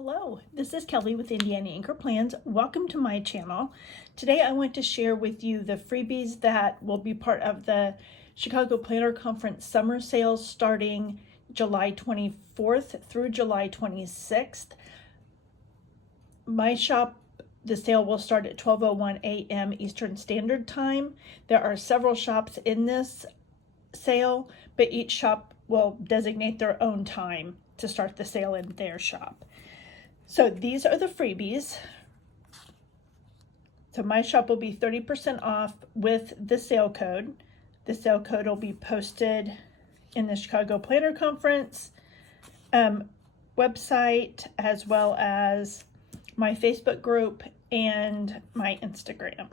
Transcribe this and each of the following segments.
Hello, this is Kelly with Indiana Anchor Plans. Welcome to my channel. Today I want to share with you the freebies that will be part of the Chicago Planner Conference summer sales starting July 24th through July 26th. My shop, the sale will start at 12:01 a.m. Eastern Standard Time. There are several shops in this sale, but each shop will designate their own time to start the sale in their shop. So these are the freebies. So my shop will be 30% off with the sale code. The sale code will be posted in the Chicago Planner Conference website, as well as my Facebook group and my Instagram.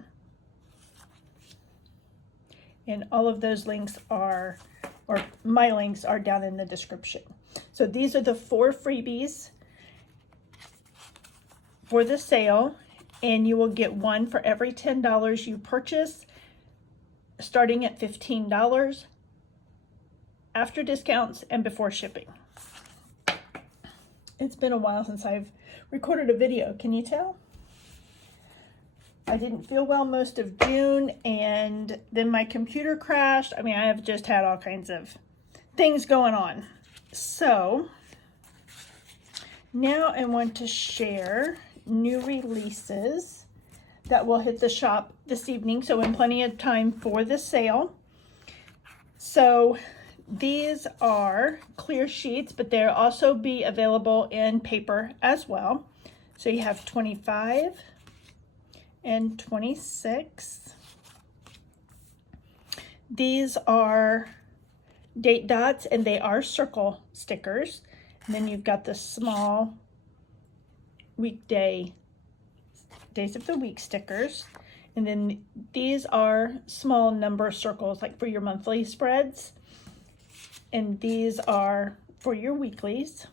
And all of those links are, or my links are down in the description. So these are the 4 freebies for the sale, and you will get one for every $10 you purchase, starting at $15 after discounts and before shipping. It's been a while since I've recorded a video, can you tell? I didn't feel well most of June, and then my computer crashed. I mean, I have just had all kinds of things going on. So now I want to share new releases that will hit the shop this evening, so in plenty of time for the sale. So these are clear sheets, but they'll also be available in paper as well. So you have 25 and 26. These are date dots, and they are circle stickers. And then you've got the small days of the week stickers, and then these are small number circles, like for your monthly spreads, and these are for your weeklies,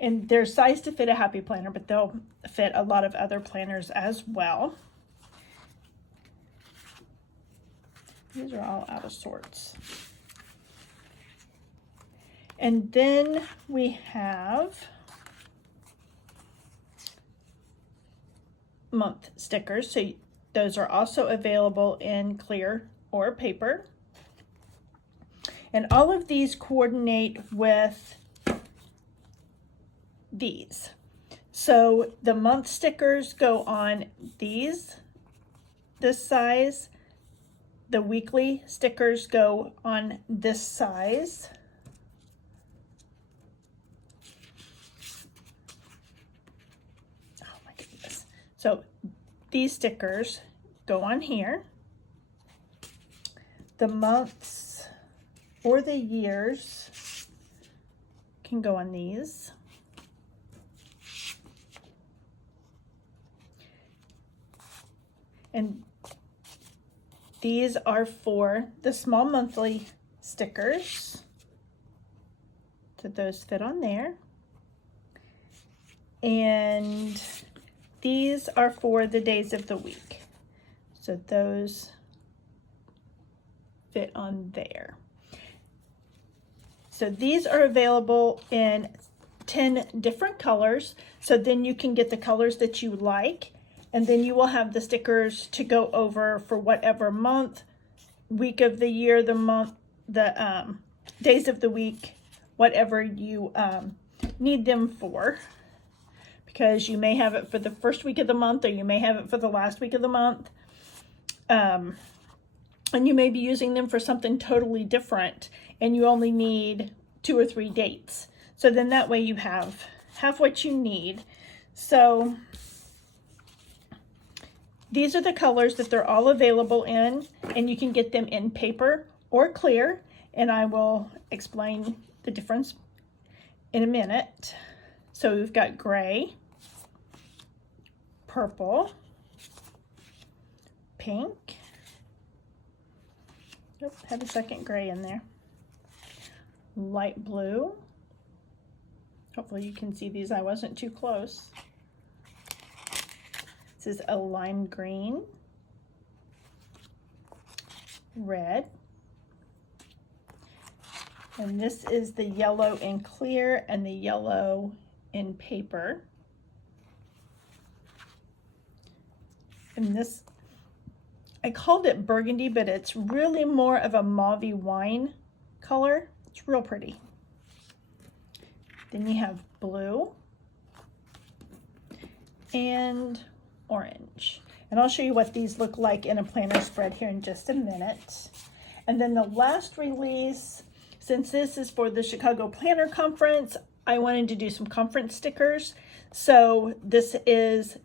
and they're sized to fit a happy planner, but they'll fit a lot of other planners as well. These are all out of sorts. And then we have month stickers. So those are also available in clear or paper. And all of these coordinate with these. So the month stickers go on this size. The weekly stickers go on this size. So these stickers go on here. The months or the years can go on these. And these are for the small monthly stickers. So those fit on there. And these are for the days of the week. So those fit on there. So these are available in 10 different colors. So then you can get the colors that you like, and then you will have the stickers to go over for whatever month, week of the year, the month, the days of the week, whatever you need them for. Because you may have it for the first week of the month, or you may have it for the last week of the month. And you may be using them for something totally different, and you only need 2 or 3 dates. So then that way you have what you need. So these are the colors that they're all available in, and you can get them in paper or clear, and I will explain the difference in a minute. So we've got gray, purple, pink, had a second gray in there, light blue, hopefully you can see these, I wasn't too close. This is a lime green, red, And this is the yellow in clear and the yellow in paper. And this, I called it burgundy, but it's really more of a mauvey wine color. It's real pretty. Then you have blue and orange. And I'll show you what these look like in a planner spread here in just a minute. And then the last release, since this is for the Chicago Planner Conference, I wanted to do some conference stickers. So this is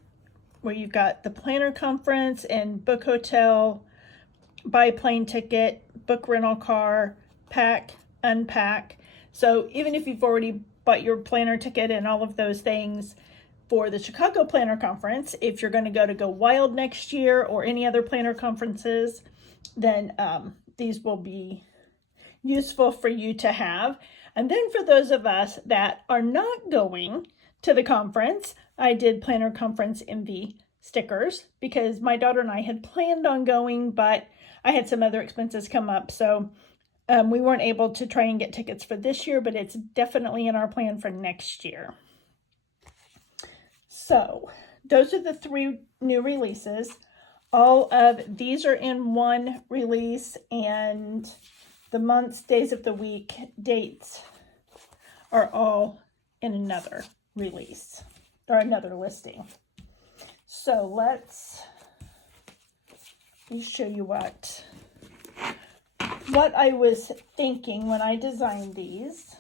where you've got the planner conference and book hotel, buy plane ticket, book rental car, pack, unpack. So even if you've already bought your planner ticket and all of those things for the Chicago Planner Conference, if you're going to Go Wild next year or any other planner conferences, then these will be useful for you to have. And then for those of us that are not going to the conference, I did Planner Conference Envy stickers because my daughter and I had planned on going, but I had some other expenses come up. So we weren't able to try and get tickets for this year, but it's definitely in our plan for next year. So those are the 3 new releases. All of these are in one release, and the months, days of the week, dates are all in another release or another listing. So let me show you what I was thinking when I designed these.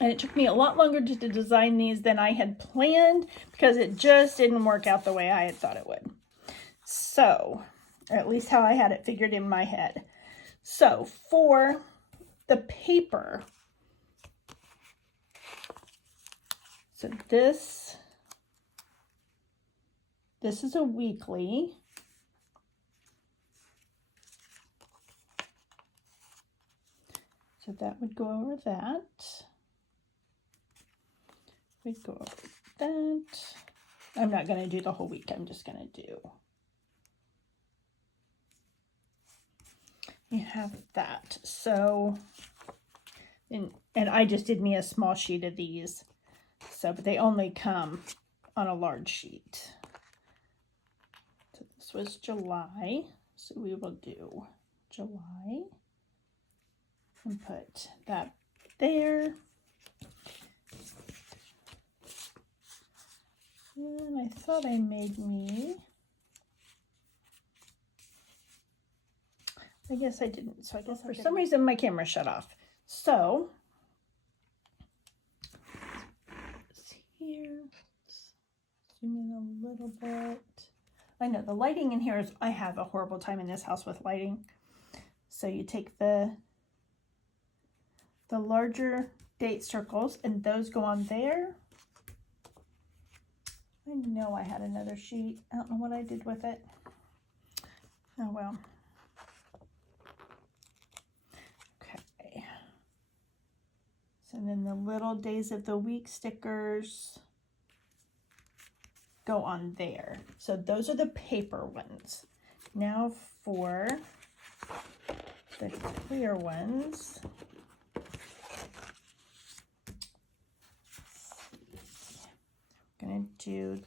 And it took me a lot longer to design these than I had planned because it just didn't work out the way I had thought it would. So, or at least how I had it figured in my head. So for the paper, so this is a weekly. So that would go over that. We'd go over that. I'm not going to do the whole week. I'm just going to do. You have that. So, and I just did me a small sheet of these. So, but they only come on a large sheet. So this was July. So we will do July and put that there. And I thought I made me. I guess I didn't. So I guess for some reason my camera shut off. So here, zoom in a little bit. I know the lighting in here is, I have a horrible time in this house with lighting. So you take the larger date circles and those go on there. I know I had another sheet. I don't know what I did with it. Oh well. Okay. So then the little days of the week stickers go on there. So those are the paper ones. Now for the clear ones. Going to do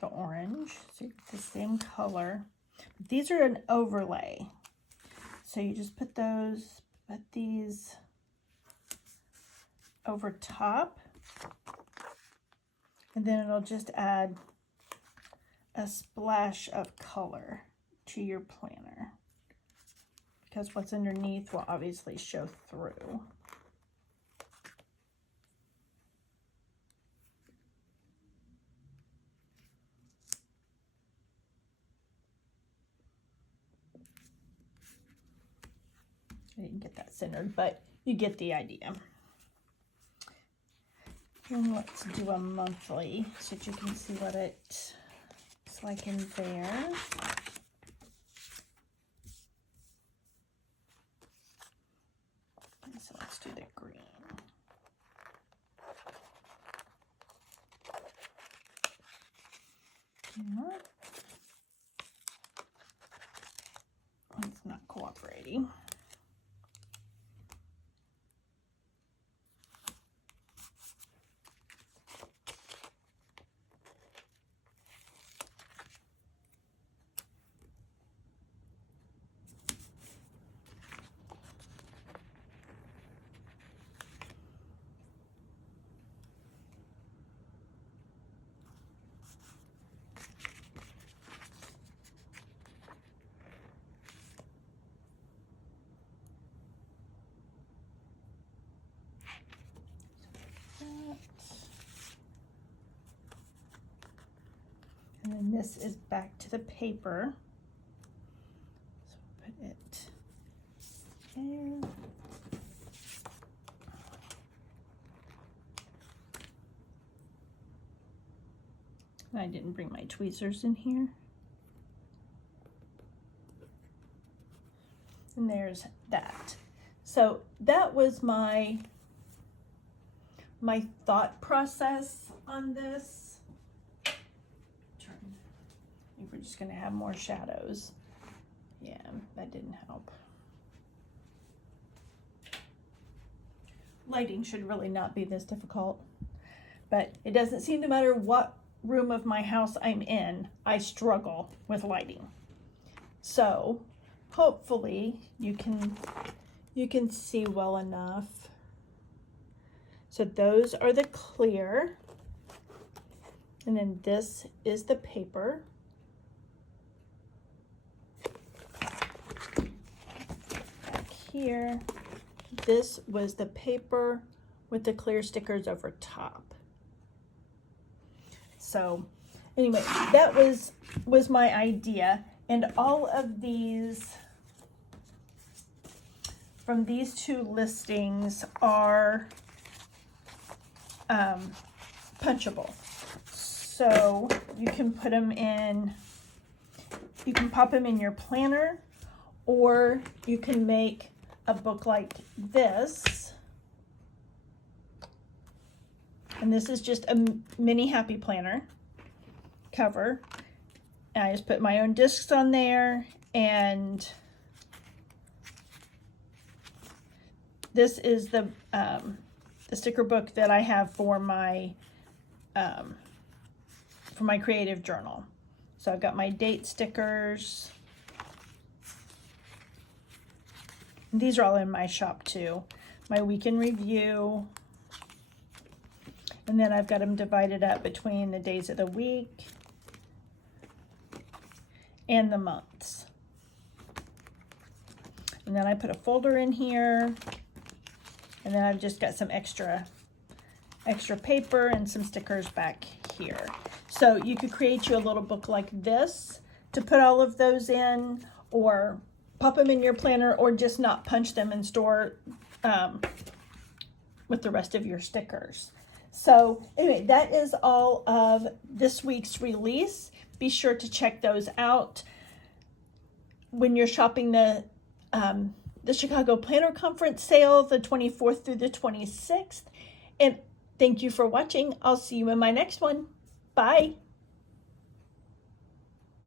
the orange, so the same color. These are an overlay, so you just put these over top, and then it'll just add a splash of color to your planner because what's underneath will obviously show through. I didn't get that centered, but you get the idea. And let's do a monthly so that you can see what it's like in there. And so let's do the green. Yeah. It's not cooperating. then this is back to the paper. So put it there. I didn't bring my tweezers in here. And there's that. So that was my thought process on this. I think we're just gonna have more shadows. Yeah, that didn't help. Lighting should really not be this difficult, but it doesn't seem to matter what room of my house I'm in, I struggle with lighting. So hopefully you can see well enough. So those are the clear, and then this is the paper. Back here, this was the paper with the clear stickers over top. So anyway, that was my idea, and all of these from these two listings are punchable. So you can put them in, you can pop them in your planner, or you can make a book like this. And this is just a mini happy planner cover. And I just put my own discs on there, and this is the sticker book that I have for my creative journal. So I've got my date stickers. These are all in my shop too. My week in review. And then I've got them divided up between the days of the week and the months. And then I put a folder in here, and then I've just got some extra paper and some stickers back here. So you could create you a little book like this to put all of those in, or pop them in your planner, or just not punch them and store with the rest of your stickers. So anyway, that is all of this week's release. Be sure to check those out when you're shopping the Chicago Planner Conference sale, the 24th through the 26th. And thank you for watching. I'll see you in my next one. Bye.